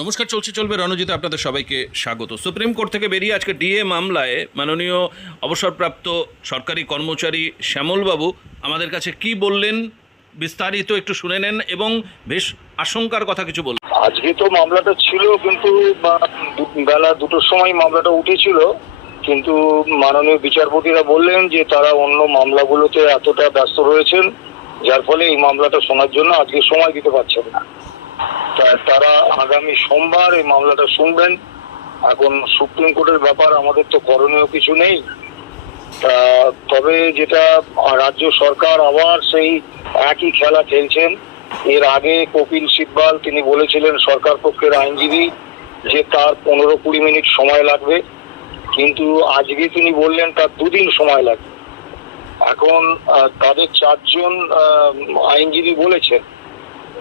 নমস্কার, চলছে, চলবে রণজিতে আপনাদের সবাইকে স্বাগত। সুপ্রিম কোর্ট থেকে বেরিয়ে আজকে ডিএ মামলায় মাননীয় অবসরপ্রাপ্ত সরকারি কর্মচারী শ্যামলবাবু আমাদের কাছে কি বললেন বিস্তারিত একটু শুনে নেন এবং বেশ আশঙ্কার কথা কিছু বললেন আজকে তো মামলাটা ছিল, কিন্তু বেলা দুটোর সময় মামলাটা উঠেছিল, কিন্তু মাননীয় বিচারপতিরা বললেন যে তারা অন্য মামলাগুলোতে এতটা ব্যস্ত রয়েছেন, যার ফলে এই মামলাটা শোনার জন্য আজকে সময় দিতে পারছেন না। তারা আগামী সোমবার এই মামলাটা শুনবেন। এখন সুপ্রিম কোর্টের ব্যাপার আমাদের তো করণীয় কিছু নেই। তবে যেটা রাজ্য সরকার আবার সেই একই খেলা খেলছেন। এর আগে কপিল সিব্বাল তিনি বলেছিলেন সরকার পক্ষের আইনজীবী যে তার পনেরো কুড়ি মিনিট সময় লাগবে। কিন্তু আজকে তিনি বললেন তার দুদিন সময় লাগবে। এখন তাদের চারজন আইনজীবী বলেছেন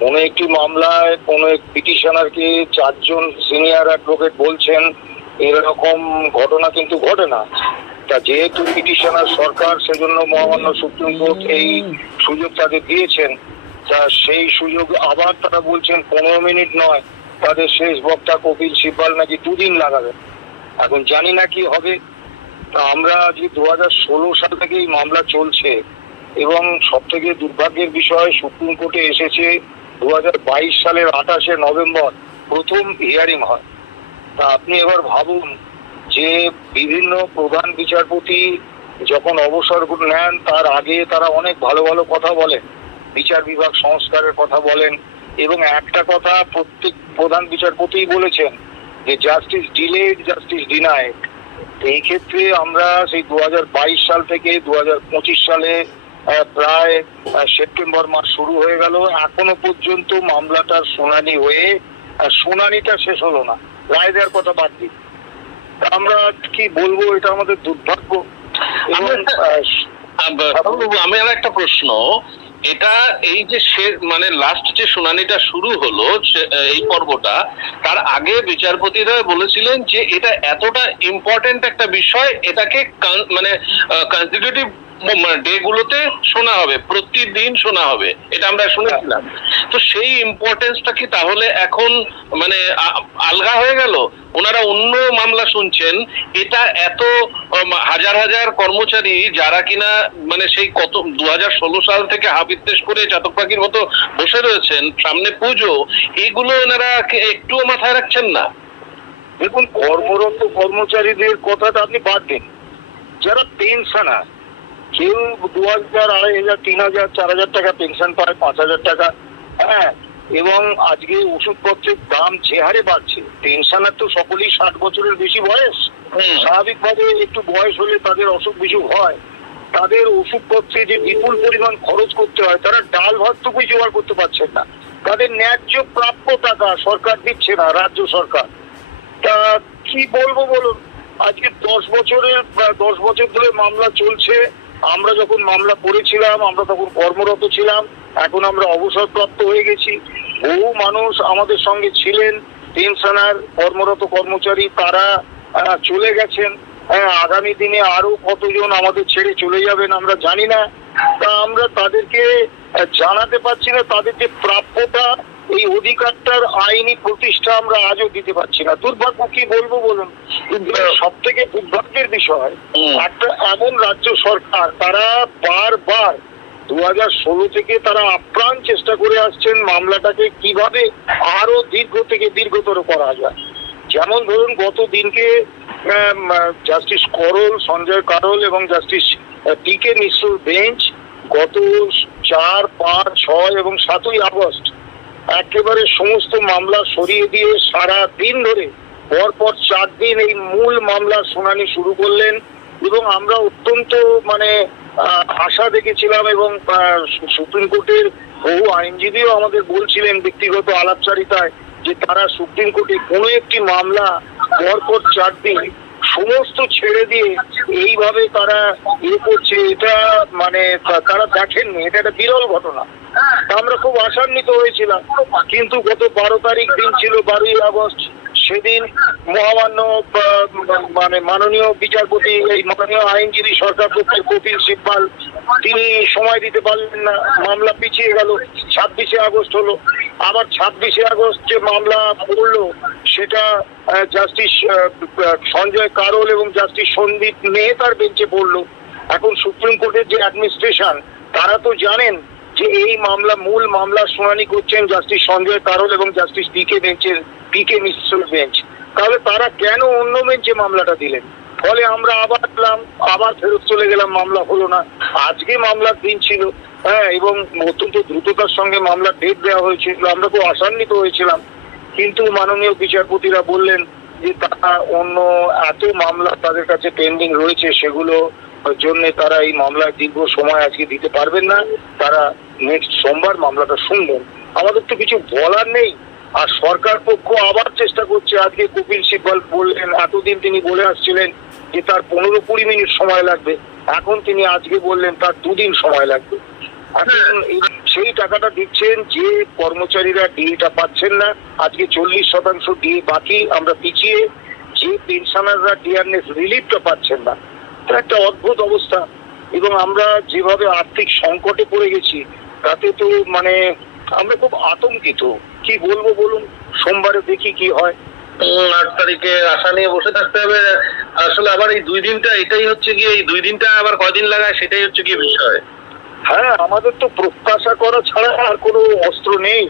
কোনো একটি মামলায়, কোনো এক পিটিশনারকে চারজন সিনিয়র অ্যাডভোকেট বলছেন, এরকম ঘটনা কিন্তু ঘটে না। তা যেহেতু পিটিশনার সরকার, সেজন্য মহামান্য সুপ্রিম কোর্ট এই সুযোগ তাদের দিয়েছেন। তা সেই সুযোগ আবার তারা বলছেন, পনেরো মিনিট নয়, তাদের শেষ বক্তা কপিল সিব্বাল নাকি দুদিন লাগাবে এখন জানি না কি হবে। তা আমরা যে দু হাজার ষোলো সাল থেকে এই মামলা চলছে, এবং সব থেকে দুর্ভাগ্যের বিষয়, সুপ্রিম কোর্টে এসেছে দু হাজার বাইশ সালের আঠাশে নভেম্বর প্রথম হিয়ারিং হয়। তা আপনি এবার ভাবুন যে বিভিন্ন প্রধান বিচারপতি যখন অবসর নেন, তার আগে তারা অনেক ভালো ভালো কথা বলেন, বিচার বিভাগ সংস্কারের কথা বলেন এবং একটা কথা প্রত্যেক প্রধান বিচারপতিই বলেছেন যে জাস্টিস ডিলেড জাস্টিস ডিনাইড এই ক্ষেত্রে আমরা সেই দু হাজার বাইশ সাল থেকে দু হাজার পঁচিশ সালে প্রায় সেপ্টেম্বর মাস শুরু হয়ে গেল। এখনও পর্যন্ত মামলাটার শুনানি হয়ে শুনানিটা শেষ হলো না। রায় দেওয়ার কথা বাদ দিই আমরা কি বলব? এটা আমাদের দুর্ভাগ্য। আমি আর একটা প্রশ্ন। এটা এই যে সে মানে লাস্ট যে শুনানিটা শুরু হলো এই পর্বটা তার আগে বিচারপতিরা বলেছিলেন যে এটা এতটা ইম্পর্টেন্ট একটা বিষয় এটাকে মানে কনজিকিউটিভ ডে গুলোতে শোনা হবে, প্রতিদিন শোনা হবে, এটা আমরা শুনেছিলাম। তো সেই ইম্পর্টেন্সটা কি তাহলে এখন মানে আলগা হয়ে গেল? ওনারা অন্য মামলা শুনছেন, এটা এত হাজার হাজার কর্মচারী যারা কিনা মানে সেই কত দু হাজার ষোলো সাল থেকে হাবিত্তেশ করে চাতক পাখির মতো বসে রয়েছেন, সামনে পুজো এইগুলো ওনারা একটুও মাথায় রাখছেন না? দেখুন, কর্মরত কর্মচারীদের কথাটা আপনি বাদ দিন। যারা পেনশনার কেউ দু হাজার আড়াই হাজার তিন হাজার চার হাজার টাকা পেনশন পায় পাঁচ হাজার টাকা। হ্যাঁ এবং আজকে ওষুধপত্রের দাম যে হারে বাড়ছে পেনশনার তো সকলেই ষাট বছরের বেশি বয়স। স্বাভাবিকভাবে একটু বয়স হলে তাদের অসুখ বিসুখ হয়। তাদের ওষুধপত্রে যে বিপুল পরিমাণ খরচ করতে হয় তারা ডাল ভাতটুকুই জোগাড় করতে পারছেন না। তাদের ন্যায্য প্রাপ্য টাকা সরকার দিচ্ছে না রাজ্য সরকার। তা কি বলব বলুন? আজকে দশ বছরের দশ বছর ধরে মামলা চলছে আমরা যখন মামলা করেছিলাম, আমরা তখন কর্মরত ছিলাম, এখন আমরা অবসরপ্রাপ্ত হয়ে গেছি। বহু মানুষ আমাদের সঙ্গে ছিলেন পেনশনার কর্মরত কর্মচারী, তারা চলে গেছেন। হ্যাঁ আগামী দিনে আরও কতজন আমাদের ছেড়ে চলে যাবেন আমরা জানি না। তা আমরা তাদেরকে জানাতে পারছি না, তাদের যে প্রাপ্যতা এই অধিকারটার আইনি প্রতিষ্ঠা আমরা আজও দিতে পারছি না। দুর্ভাগ্য কি বলব বলুন? সব থেকে দুর্ভাগ্যের বিষয় একটা এমন রাজ্য সরকার তারা বারবার দু হাজার ষোলো থেকে তারা আপ্রাণ চেষ্টা করে আসছেন মামলাটাকে কীভাবে আরও দীর্ঘ থেকে দীর্ঘতর করা যায়। যেমন ধরুন গত দিনকে জাস্টিস করল সঞ্জয় কারল এবং justice P K Mishra bench গত চার পাঁচ ছয় এবং সাতই আগস্ট একেবারে সমস্ত মামলা সরিয়ে দিয়ে সারা দিন ধরে, পরপর চার দিন এই মূল মামলার শুনানি শুরু করলেন এবং আমরা অত্যন্ত মানে আশা দেখেছিলাম এবং সুপ্রিম কোর্টের বহু আইনজীবীও আমাদের বলছিলেন ব্যক্তিগত আলাপচারিতায় যে তারা সুপ্রিম কোর্টে কোনো একটি মামলা পরপর চার দিন সমস্ত ছেড়ে দিয়ে এইভাবে তারা ইয়ে করছে, এটা মানে তারা দেখেননি, এটা একটা বিরল ঘটনা। আমরা খুব আশান্বিত হয়েছিলাম। কিন্তু গত বারো তারিখ দিন ছিল বারোই আগস্ট, সেদিন মহামান্য মানে মাননীয় বিচারপতি, এই মাননীয় আইনজীবী সরকার পক্ষের কপিল সিব্বাল, তিনি সময় দিতে পারলেন না, মামলা পিছিয়ে গেল, ছাব্বিশে আগস্ট হলো। আবার ছাব্বিশে আগস্ট যে মামলা পড়ল সেটা জাস্টিস সঞ্জয় কারোল এবং জাস্টিস সন্দীপ মেহতার বেঞ্চে পড়ল। এখন সুপ্রিম কোর্টের যে অ্যাডমিনিস্ট্রেশন তারা তো জানেন যে এই মামলা, মূল মামলার শুনানি করছেন জাস্টিস সঞ্জয় কারোল এবং জাস্টিস পি কে বেঞ্চের পি কে মিশ্র বেঞ্চ তাহলে তারা কেন অন্য বেঞ্চে মামলাটা দিলেন? ফলে আমরা আবার এলাম আবার ফেরত চলে গেলাম, মামলা হলো না। আজকে মামলার দিন ছিল হ্যাঁ এবং অত্যন্ত দ্রুততার সঙ্গে মামলার ডেট দেওয়া হয়েছিল। আমরা খুব আশান্বিত হয়েছিলাম। কিন্তু মাননীয় বিচারপতিরা বললেন যে তারা অন্য এত মামলা তাদের কাছে পেন্ডিং রয়েছে সেগুলো জন্য তারা এই মামলার দীর্ঘ সময় আজকে দিতে পারবেন না। তারা নেক্সট সোমবার মামলাটা শুনবেন। আমাদের তো কিছু বলার নেই। আর সরকার পক্ষ আবার চেষ্টা করছে আজকে কপিল সিব্বল বললেন এতদিন তিনি বলে আসছিলেন যে তার পনেরো কুড়ি মিনিট সময় লাগবে। এখন তিনি আজকে বললেন তার দুদিন সময় লাগবে। এখন এই- সেই টাকাটা দিচ্ছেন যে কর্মচারীরা ডিএটা পাচ্ছেন না। আজকে চল্লিশ শতাংশ ডিএ বাকি, আমরা পিছিয়ে যে পেনশনাররা ডিআরএস রিলিফটা পাচ্ছেন না। এটা একটা অদ্ভুত অবস্থা। এবং আমরা যেভাবে আর্থিক সংকটে পড়ে গেছি, তাতে তো মানে আমরা খুব আতঙ্কিত। কি বলব বলুন? সোমবারে দেখি কি হয়। আট তারিখে আশা নিয়ে বসে থাকতে হবে। আসলে আবার এই দুই দিনটা, এটাই হচ্ছে গিয়ে এই দুই দিনটা আবার কয়দিন লাগায়, সেটাই হচ্ছে গিয়ে বিষয়। হ্যাঁ আমাদের তো প্রত্যাশা করা ছাড়া আর কোনো অস্ত্র নেই।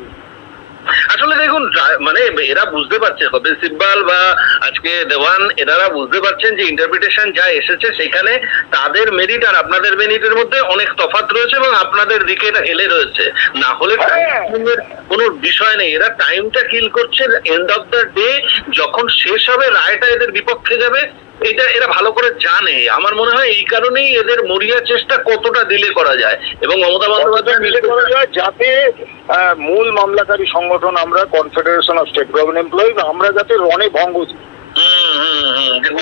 আসলে দেখুন মানে এরা বুঝতে পারছে কপিল সিব্বাল বা আজকে দেওয়ান এনারা বুঝতে পারছেন যে ইন্টারপ্রিটেশন যা এসেছে সেখানে তাদের মেরিট আর আপনাদের মেরিটের মধ্যে অনেক তফাৎ রয়েছে এবং আপনাদের দিকে এটা হেলে রয়েছে। না হলে হ্যাঁ। কোনো বিষয় নেই। এরা টাইমটা কিল করছে এন্ড অফ দ্য ডে যখন শেষ হবে রায়টা এদের বিপক্ষে যাবে এটা এরা ভালো করে জানে। আমার মনে হয় এই কারণেই এদের মরিয়া চেষ্টা কতটা দিলে করা যায় এবং মমতা বন্দ্যোপাধ্যায় মিলে করা যায় যাতে মূল মামলাকারী সংগঠন আমরা confederation of state government employees আমরা যাতে রণে ভঙ্গ 嗯嗯嗯这我